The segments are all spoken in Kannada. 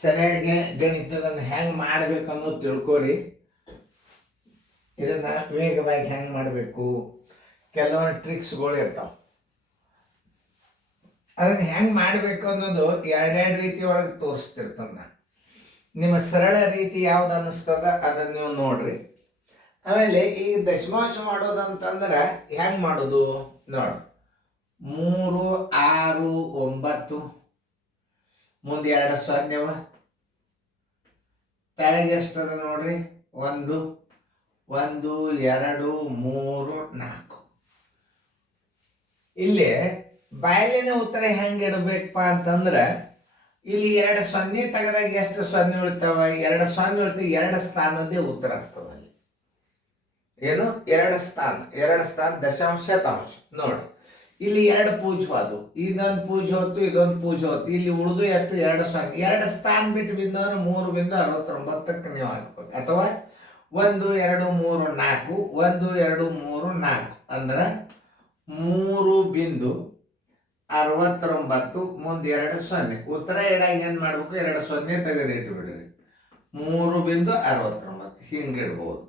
ಸರಿಯಾಗಿ ಗಣಿತದನ್ನು ಹೆಂಗೆ ಮಾಡ್ಬೇಕು ಅನ್ನೋದು ತಿಳ್ಕೊರಿ. ಇದನ್ನು ವೇಗವಾಗಿ ಹೆಂಗೆ ಮಾಡಬೇಕು, ಕೆಲವೊಂದು ಟ್ರಿಕ್ಸ್ಗಳು ಇರ್ತಾವೆ. ಅದನ್ನು ಹೆಂಗೆ ಮಾಡಬೇಕು ಅನ್ನೋದು ಎರಡೆರಡು ರೀತಿ ಒಳಗೆ ತೋರಿಸ್ತಿರ್ತಾನೆ ನಾನು. ನಿಮ್ಮ ಸರಳ ರೀತಿ ಯಾವ್ದು ಅನ್ನಿಸ್ತದ ಅದನ್ನು ನೀವು ನೋಡ್ರಿ. ಆಮೇಲೆ ಈಗ ದಶಮಾಂಶ ಮಾಡೋದು ಅಂತಂದ್ರೆ ಹೆಂಗೆ ಮಾಡೋದು ನೋಡಿ. 3, 6, 9 ಮುಂದೆ 2 0 ತೆಳಗೆ ಎಷ್ಟದ ನೋಡ್ರಿ. 1 1 2 3 4. ಇಲ್ಲಿ ಬಾಯಲಿನ ಉತ್ತರ ಹೆಂಗೆ ಇಡಬೇಕಪ್ಪ ಅಂತಂದ್ರೆ ಇಲ್ಲಿ 2 0 ತೆಗೆದಾಗ ಎಷ್ಟು 0 ಉಳಿತಾವ? 2 0 ಉಳಿತಾವ. 2 ಸ್ಥಾನದೇ ಉತ್ತರ ಆಗ್ತದೆ ಅಲ್ಲಿ. ಏನು 2 ಸ್ಥಾನ ದಶಾಂಶ ಶತಾಂಶ ನೋಡಿ. ಇಲ್ಲಿ 2 ಪೂಜ್ಯವಾದವು, ಇದೊಂದು ಪೂಜ್ಯ ಹೊತ್ತು, ಇದೊಂದು ಪೂಜ್ಯ ಹೊತ್ತು. ಇಲ್ಲಿ ಉಳಿದು ಎಷ್ಟು? 2 0. 2 ಸ್ಥಾನ ಬಿಟ್ಟು ಬಿದ್ದವರು 3 ಬಿಂದು 69ಕ್ಕೆ ನೀವು ಹಾಕ್ಬೇಕು. ಅಥವಾ 1 2 3 4 1 2 3 4 ಅಂದ್ರೆ 3 ಬಿಂದು 69 ಮುಂದೆ 2 0. ಉತ್ತರ ಇಡಾಗ ಏನು ಮಾಡ್ಬೇಕು? 2 0 ತೆಗೆದಿಟ್ಟು ಬಿಡ್ರಿ. 3 ಬಿಂದು 69 ಹಿಂಗೆ ಇಡ್ಬೋದು.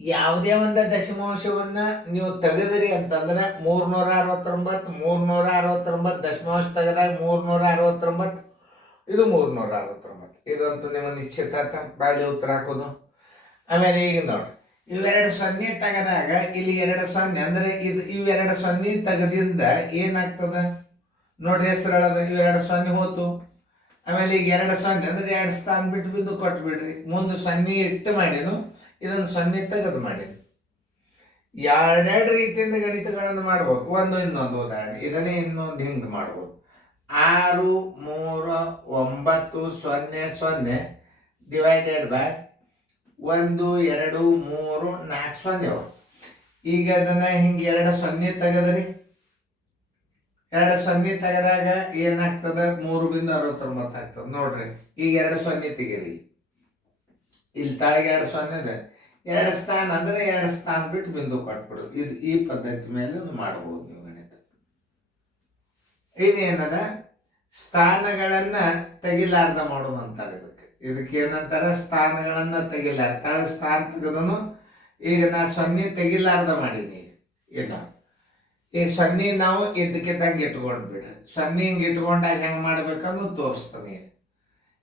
ಯಾವುದೇ ಒಂದು ದಶಮಾಂಶವನ್ನ ನೀವು ತೆಗೆದಿರಿ ಅಂತಂದ್ರೆ 369 369 ದಶಮಾಂಶ ತೆಗೆದಾಗ 369 ಇದು 369. ಇದಂತೂ ನಿಮ್ಮ ನಿಶ್ಚಿತ ಬಾಯಲ್ಲಿ ಉತ್ತರ ಹಾಕೋದು. ಆಮೇಲೆ ಈಗ ನೋಡಿ, ಇವೆರಡು 0 ತೆಗೆದಾಗ ಇಲ್ಲಿ 2 0 ಅಂದ್ರೆ ಇವೆರಡು 0 ತೆಗೆದಿಂದ ಏನಾಗ್ತದ ನೋಡ್ರಿ. ಹೆಸರಳದ ಇವೆರಡು 0 ಹೋತು. ಆಮೇಲೆ ಈಗ 2 0 ಅಂದ್ರೆ 2 ಸ್ಥಾನ ಬಿಟ್ಟು ಬಿದ್ದು ಕೊಟ್ಟು ಬಿಡ್ರಿ. ಮುಂದೆ 0 ಇಟ್ಟು ಮಾಡಿನು, ಇದನ್ನು 0 ತೆಗೆದು ಮಾಡಿನು. ಎರಡೆರಡು ರೀತಿಯಿಂದ ಗಣಿತಗಳನ್ನು ಮಾಡ್ಬೋದು. ಇನ್ನೊಂದು ಉದಾಹರಣೆ ಇದನ್ನೇ ಇನ್ನೊಂದು ಹಿಂಗೆ ಮಾಡ್ಬೋದು. 6 3 9 0 0 ಡಿವೈಡೆಡ್ ಬೈ 1 2 3 4 0. ಈಗ ಅದನ್ನ ಹಿಂಗೆ 2 0 ತೆಗೆದ್ರಿ. 2 0 ತೆಗೆದಾಗ ಏನಾಗ್ತದ? 3 ಬಿಂದು 69 ಆಗ್ತದೆ ನೋಡ್ರಿ. ಈಗ 2 0 ತೆಗೀರಿ. ಇಲ್ಲಿ ತಾಳಿಗೆ 2 0 ಇದೆ. 2 ಸ್ಥಾನ ಅಂದ್ರೆ 2 ಸ್ಥಾನ ಬಿಟ್ಟು ಬಿಂದು ಕೊಟ್ಬಿಡು. ಇದು ಈ ಪದ್ಧತಿ ಮೇಲೆ ಮಾಡ್ಬೋದು ನೀವು ಗಣಿತ. ಇದೇನದ ಸ್ಥಾನಗಳನ್ನ ತೆಗಿಲಾರ್ದ ಮಾಡೋದು ಅಂತಾರೆ. ಇದಕ್ಕೆ ಏನಂತಾರೆ? ಸ್ಥಾನಗಳನ್ನ ತೆಗಿಲಾರ್ದ. ತಳಗ ಸ್ಥಾನ ತೆಗೆದನು. ಈಗ ನಾ 0 ತೆಗಿಲಾರ್ದ ಮಾಡೀನಿ. ಇಲ್ಲ ಈಗ 0 ನಾವು ಇದಕ್ಕಿದ್ದಂಗೆ ಇಟ್ಕೊಂಡು ಬಿಡ್ರಿ. 0 ಹಿಂಗೆ ಇಟ್ಕೊಂಡಾಗ ಹೆಂಗೆ ಮಾಡ್ಬೇಕಂದು ತೋರಿಸ್ತಾನೆ.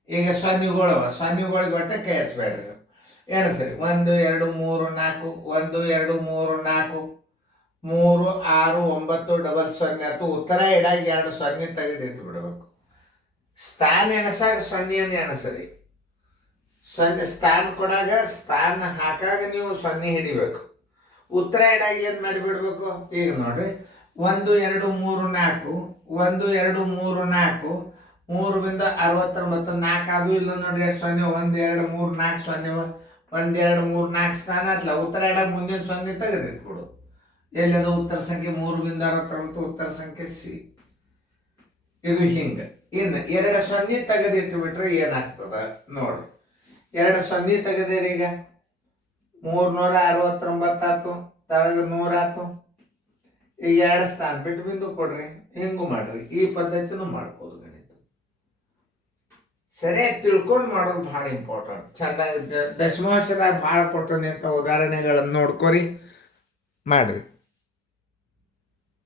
ಈಗ 0ಗಳಿಗೆ ಒಟ್ಟೆ ಕೈ ಹಚ್ಬೇಡ್ರಿ. ಏನು ಸರಿ 1 2 3 4 1 2 3 4 3 6 9 ಡಬಲ್ 0 ಅಥವಾ ಉತ್ತರ ಇಡಾಗ 2 0 ತೆಗೆದಿಟ್ಟು ಬಿಡಬೇಕು. ಸ್ಥಾನ ಎಣಸಾಗ 0 ಎಣಸರಿ. 0 ಸ್ಥಾನ ಕೊಡಾಗ ಸ್ಥಾನ ಹಾಕಾಗ ನೀವು 0 ಹಿಡಿಬೇಕು. ಉತ್ತರ ಇಡಾಗ ಏನು ಮಾಡಿಬಿಡ್ಬೇಕು? ಈಗ ನೋಡ್ರಿ 1 2 3 4 1 2 3 4 3 ಬಿಂದು 69 4 ಅದು ಇಲ್ಲ ನೋಡ್ರಿ. 0 1 2 3 4 0 1 2 3 4 ಸ್ಥಾನ ಅತ್ಲ. ಉತ್ತರ ಇಡಾಗ ಮುಂದಿನ 0 ತೆಗೆದಿಟ್ಬಿಡು. ಎಲ್ಲದು ಉತ್ತರ ಸಂಖ್ಯೆ 3 ಬಿಂದು 69 ಉತ್ತರ ಸಂಖ್ಯೆ ಸಿ. ಇದು ಹಿಂಗೆ. ಇನ್ನು 2 0 ತೆಗೆದಿಟ್ಟು ಬಿಟ್ರೆ ಏನಾಗ್ತದ ನೋಡ್ರಿ. 2 0 ತೆಗೆದಿರಿ. ಈಗ 369 ಆಯ್ತು, ತಳಗ 100 ಆಯ್ತು. ಈಗ 2 ಸ್ಥಾನ ಬಿಟ್ಟು ಬಿಂದು ಕೊಡ್ರಿ. ಹಿಂಗೂ ಮಾಡ್ರಿ. ಈ ಪದ್ಧತಿನೂ ಮಾಡ್ಬೋದು ಗಣಿತ. ಸರಿಯಾಗಿ ತಿಳ್ಕೊಂಡು ಮಾಡೋದು ಭಾಳ ಇಂಪಾರ್ಟೆಂಟ್. ಚೆನ್ನಾಗಿ ದಶಮಾಂಶದಾಗ ಭಾಳ ಕೊಟ್ಟನೆ ಅಂತ ಉದಾಹರಣೆಗಳನ್ನು ನೋಡ್ಕೊರಿ ಮಾಡ್ರಿ.